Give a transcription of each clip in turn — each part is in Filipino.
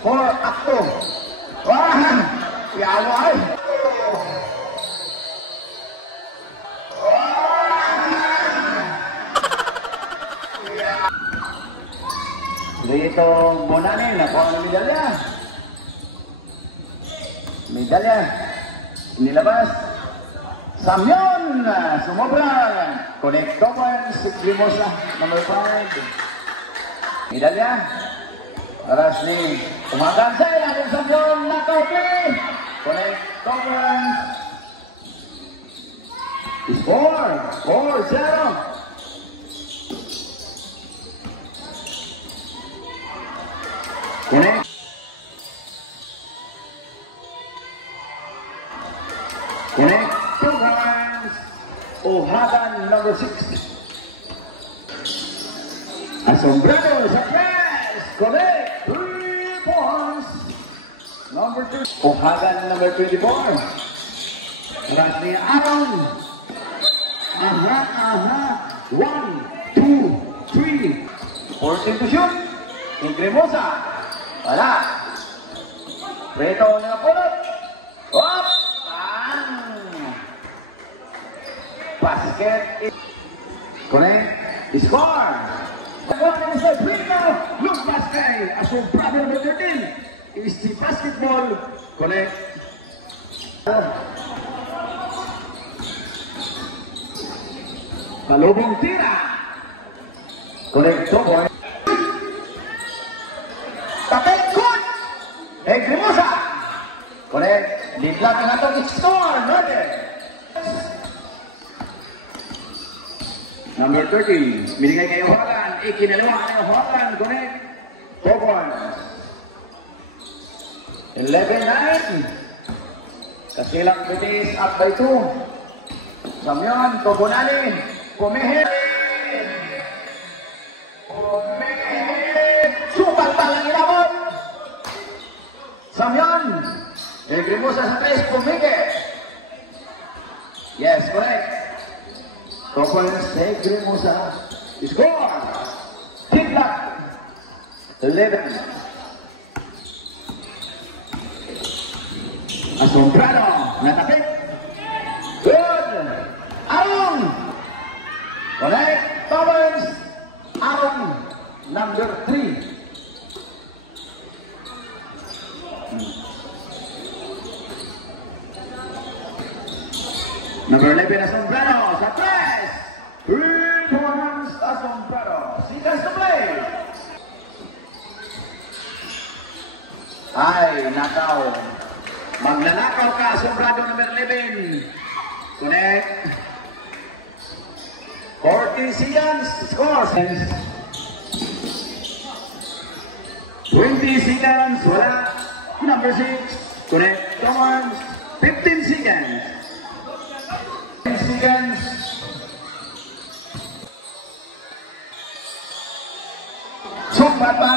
for Akto. Wah! Piaway! Dito Bonanin, nakuha ng medalya. Medalya. Nilabas. Samyon! Sumobra. Connect Towers. Limosa. Number 5. Medalya. Aras ni Kumagansay. Ang Samyon. Knockout play. Connect Towers. Score. 4-0. Connect. Connect. Two points. Ohagan number 6. Asombrado sa press. Connect. 3 points. Number 2. Ohagan number 24. Rasni Aaron. Aha. 1, 2, 3. 14 to shoot. Ingremosa. Wala. Preto na pulot. Hop! Basket. Connect. Score. One is the Preto. Look basket. Asombrado number 13. Is the basketball. Connect. Kalubong tira. Connect to boy. Tapet good! Egremosa! Correct. Bigla ka na itong score! Norte! Number 30. Binigay kayo Hagan. Ikinalawa kayo Hagan. Correct. 4 points. 11-9. Kasilang Bitis up by 2. Samyon. Tobonanin. Pumihin. Supat talang inabot. Samyon. Egremosa sa 3. Pumigit. Yes, correct. 2 points. Egremosa. Score. Tiglak. 11. Asombrado. Natapit. Good. Arong. Correct. 2 points. Arong. Number 3. Number 11, Asombrado sa press. 3 points, Asombrado. Seconds to play. Ay, nakaw. Magnanakaw ka, Asombrado number 11. Connect. 40 seconds. Scores. 20 seconds. Wala. Number 6. Connect. Come on. 15 seconds. 10 seconds. Sumpat pa.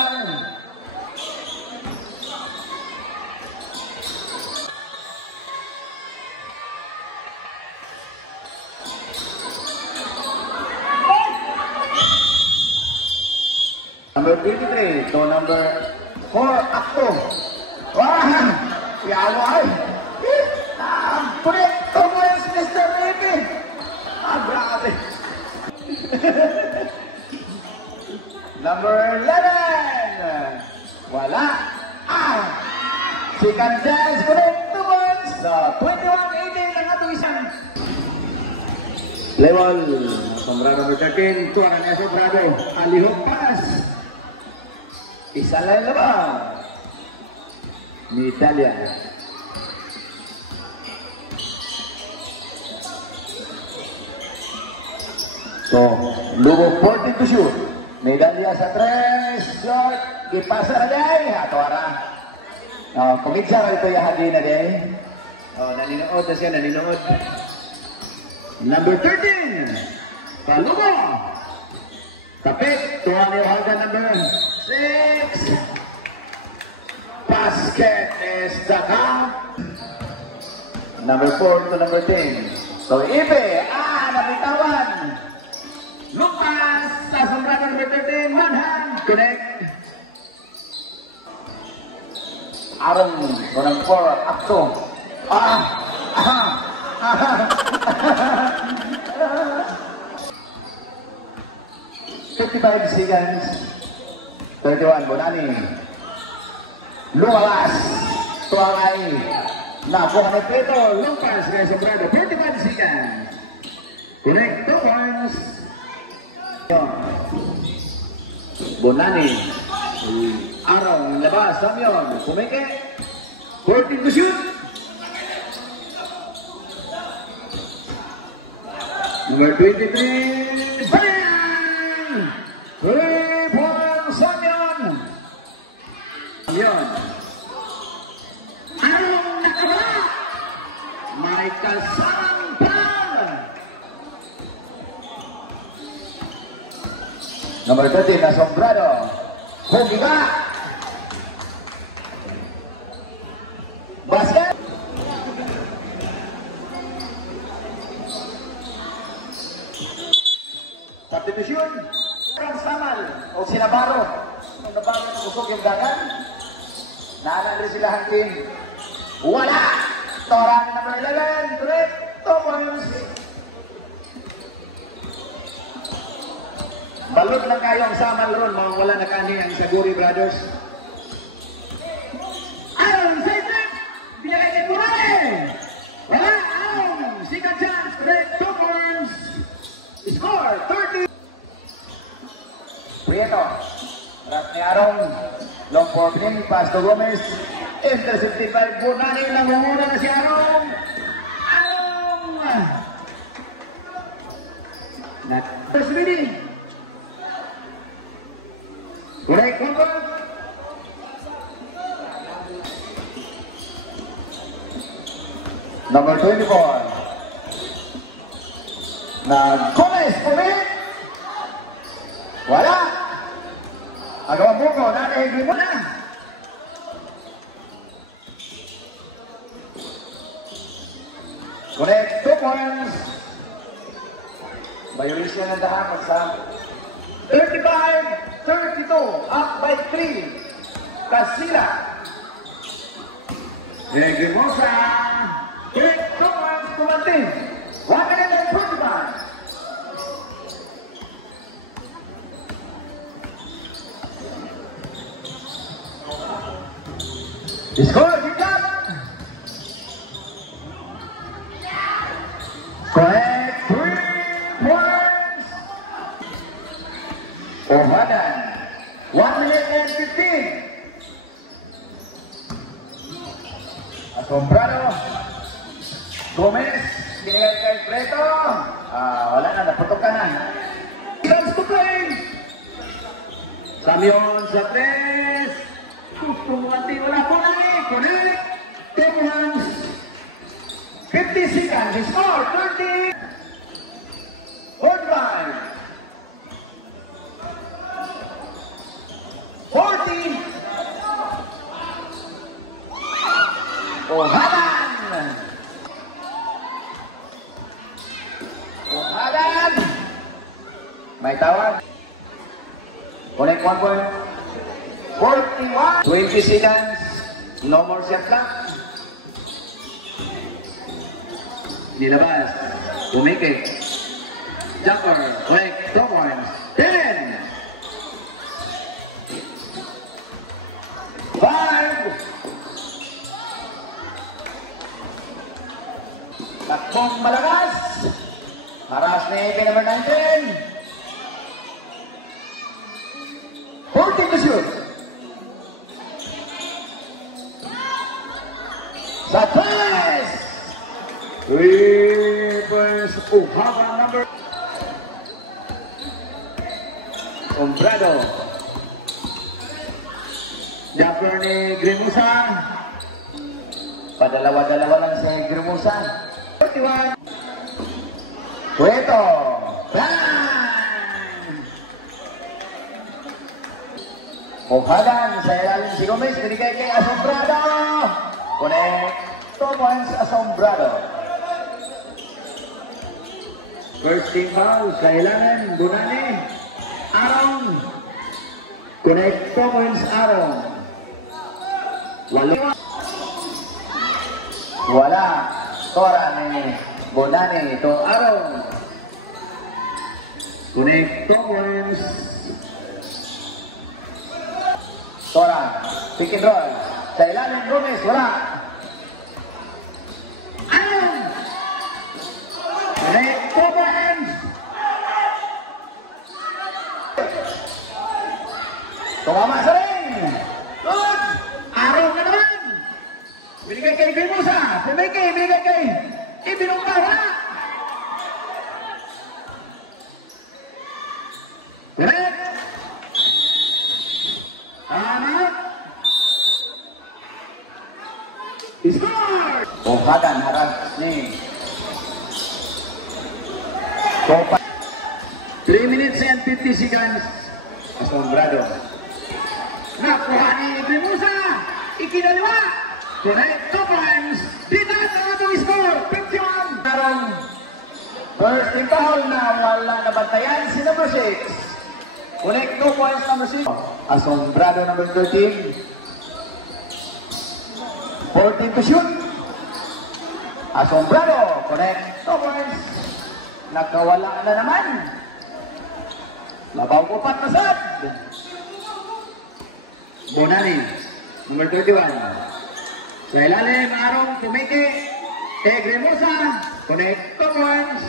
Number 23 to number 4, Akto. Wah! Piaway! Connect to boys, Mr. Ricky! Grabe! Number 11! Wala! Second chance, connect to boys! 21-18 ang ating isang. Level, Asombrado number 13, tuwanan ni Asombrado. Alihok pass! Isa lang naman. Medalya. So, Lugo 14 to shoot. Medalya sa 3. Shot. Ipasa na day. Hatwara. Kumigsa ito yung hagi na day. Nalinood na siya. Nalinood. Number 13. Palugo. Tapit. Tuwan yung hagdan number 6. Basket is the count. Number 4 to number 10. So, Ibe. Nabitawan. Lupas. Asombrado number 13. Manhan. Connect. Arong, unang 4, akto. Ah! Ah! Ah! 55 seconds. 31, Bonani. Lumalas. Tuangay. Nakuha ni Peto. Lumpas kay Sombrado. 35 seconds. Connect 2 points. Bonani. Arong, labas. Samyon. Kumike. 14 to shoot. Number 23. Bang! 3 points. Samyon. Samyon. Arong nakawala. May kasampal. Number 13, Asombrado. Hugiga. Basket. Substitution. Samal o Sinabaro. Ang nabalo ng usok yung dagan. Naanan rin sila hangkin. Wala. Torang number 11. Correct. 2 points. Balot lang kayo ang Samal ron. Mga wala na kani ang Saguri Brothers. Aaron, save it! Binigay kay Burane! Wala, Aaron! Second chance, correct, 2 points! Score, 30! Prieto, rap ni Aaron, long for Pinin, pass to Gomez, intercepted by Burane, nangunguna na si Aaron! Aaron! First meeting! Correct, 1 point! Number 24. Na Gomez, pumit! Wala! Agawang buko, nanahigli mo na! Correct, 2 points! Violation ng dahakot sa 35-32, up by 3. Casilla. Negrimosa. Correct, 2 points to Martin. 1 minute and 25. Score, pick up. Correct, 3 points. Ohadan, 1 minute and 15. Asombrado. Gomez, binigay kay Preto. Wala na, naputok ka na. Chance to play. Samyon sa 3. Kumati, wala po namin. Connect. 2 points. 50 seconds. Score, 30. 45. 40. Ohadan. Ohadan. May tawag. Connect 1 point. 41. 20 seconds. No more shot clock. Nilabas. Umike. Jumper. Connect 2 points. 10. 5. Takbong malakas. Haras ni AP number 19. 14 to shoot. Sa 3. 3 points. Uhaba number. Comprado. Jumper ni Grimusa. Padalawa-dalawa lang si Grimusa. 41. Cueto. Bang! Ohadan sa ilalim si Gomez. Binigay kay Asombrado. Connect. 2 points Asombrado. First team foul sa ilalim. Bunani. Aaron. Connect 2 points Aaron. 8. Wala. Tora ni Bonani. Ito Aaron. Connect 2 points. Tora. Pick and roll. Sa ilalim Gomez. Wala. Aaron. Connect 2 points. Tumama sa ring. Good. Aaron na naman. Binigay kay Grimosa. Binigay kay Ibinungka. Wala. Correct. Anak. Score. Kagan harap ni Copa. 3 minutes and 50 seconds. Asombrado. Nakuha ni Grimosa. Ikinaliwa. Correct. 2 points. Dito na itong score. 51. Karong first team foul na wala nabantayan si number 6. Connect 2 points number 6. Asombrado number 13. 14 to shoot. Asombrado. Connect 2 points. Nakawala na naman. Labaw ko pat nasad. Bonani. Number 31. Sa ilalim, Arong Tumiki. Grimosa. Connect 2 points.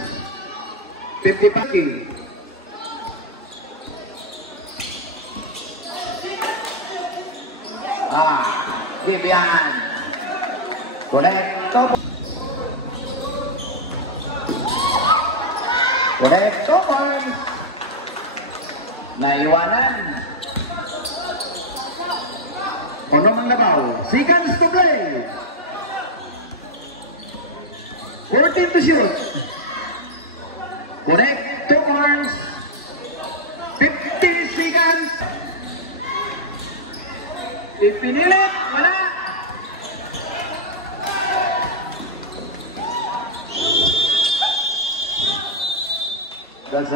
50-50. Vivian. Connect 2 points. Connect 2 points. Naiwanan. Ono mang labaw. Seconds to play. 14 to shoot. Connect 2 points. 50 seconds. Ipinilit. Wala. That's